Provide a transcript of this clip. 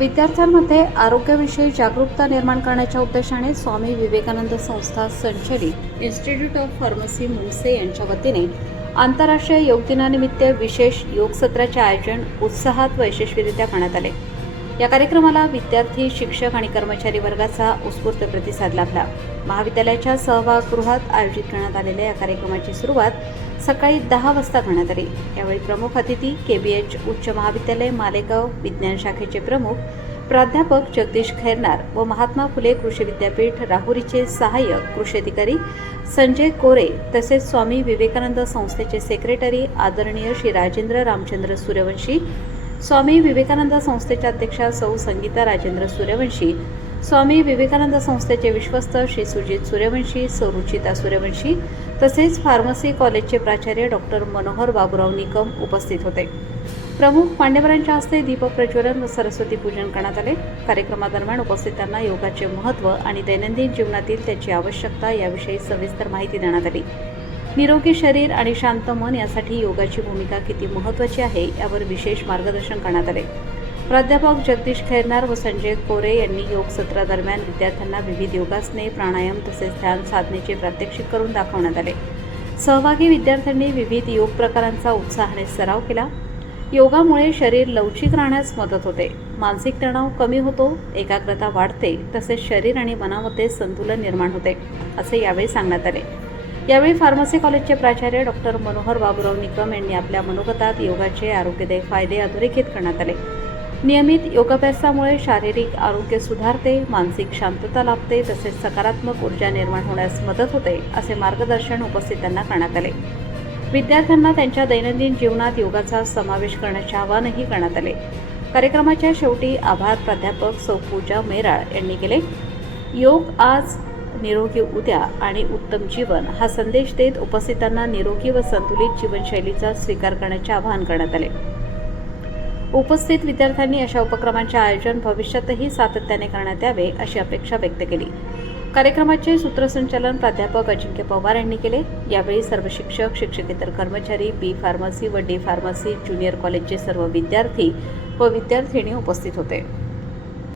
विद्यार्थ्यांमध्ये आरोग्याविषयी जागरूकता निर्माण करण्याच्या उद्देशाने स्वामी विवेकानंद संस्था संचलित इन्स्टिट्यूट ऑफ फार्मसी मुंसे यांच्या वतीने आंतरराष्ट्रीय योग दिनानिमित्त विशेष योग सत्राचे आयोजन उत्साहात व यशस्वीरित्या करण्यात आले। या कार्यक्रमाला विद्यार्थी, शिक्षक आणि कर्मचारी वर्गाचा उत्स्फूर्त प्रतिसाद लाभला। महाविद्यालयाच्या सभागृहात आयोजित करण्यात आलेल्या या कार्यक्रमाची सुरुवात सकाळी 10 वाजता करण्यात आली। यावेळी प्रमुख अतिथी केबीएच उच्च महाविद्यालय मालेगाव विज्ञान शाखेचे प्रमुख प्राध्यापक जगदीश खैरनार व महात्मा फुले कृषी विद्यापीठ राहुरीचे सहाय्यक कृषी अधिकारी संजय कोरे तसेच स्वामी विवेकानंद संस्थेचे सेक्रेटरी आदरणीय श्री राजेंद्र रामचंद्र सूर्यवंशी, स्वामी विवेकानंद संस्थेच्या अध्यक्षा सौ संगीता राजेंद्र सूर्यवंशी, स्वामी विवेकानंद संस्थेचे विश्वस्त श्री सुजित सूर्यवंशी, सौ रुचिता सूर्यवंशी तसेच फार्मसी कॉलेजचे प्राचार्य डॉक्टर मनोहर बाबूराव निकम उपस्थित होते। प्रमुख मान्यवरांच्या हस्ते दीप प्रज्वलन व सरस्वती पूजन करण्यात आले। कार्यक्रमादरम्यान उपस्थितांना योगाचे महत्त्व आणि दैनंदिन जीवनातील त्याची आवश्यकता याविषयी सविस्तर माहिती देण्यात आली। निरोगी शरीर आणि शांत मन यासाठी योगाची भूमिका किती महत्त्वाची आहे यावर विशेष मार्गदर्शन करण्यात आले। प्राध्यापक जगदीश खैरनार व संजय कोरे यांनी योग सत्रादरम्यान विद्यार्थ्यांना विविध योगासने, प्राणायाम तसेच ध्यान साधनेचे प्रात्यक्षिक करून दाखवण्यात आले। सहभागी विद्यार्थ्यांनी विविध योग प्रकारांचा उत्साहाने सराव केला। योगामुळे शरीर लवचिक राहण्यास मदत होते, मानसिक तणाव कमी होतो, एकाग्रता वाढते तसेच शरीर आणि मनामध्ये संतुलन निर्माण होते असे यावेळी सांगण्यात आले। यावेळी फार्मसी कॉलेजचे प्राचार्य डॉक्टर मनोहर बाबूराव निकम यांनी आपल्या मनोगतात योगाचे आरोग्यदायी फायदे अधोरेखित करण्यात आले। नियमित योगाभ्यासामुळे शारीरिक आरोग्य सुधारते, मानसिक शांतता लाभते तसेच सकारात्मक ऊर्जा निर्माण होण्यास मदत होते असे मार्गदर्शन उपस्थितांना करण्यात आले। विद्यार्थ्यांना त्यांच्या दैनंदिन जीवनात योगाचा समावेश करण्याचे आवाहनही करण्यात आले। कार्यक्रमाच्या शेवटी आभार प्राध्यापक सौ पूजा मेराळ यांनी केले। योग आज, निरोगी उद्या आणि उत्तम जीवन हा संदेश देत उपस्थितांना निरोगी व संतुलित जीवनशैलीचा स्वीकार करण्याचे आवाहन करण्यात आले। उपस्थित विद्यार्थ्यांनी अशा उपक्रमांचे आयोजन भविष्यातही सातत्याने करण्यात यावे अशी अपेक्षा व्यक्त केली। कार्यक्रमाचे सूत्रसंचालन प्राध्यापक अजिंक्य पवार यांनी केले। यावेळी सर्व शिक्षक, शिक्षकेतर कर्मचारी, बी फार्मसी व डी फार्मसी ज्युनियर कॉलेजचे सर्व विद्यार्थी व विद्यार्थिनी उपस्थित होते।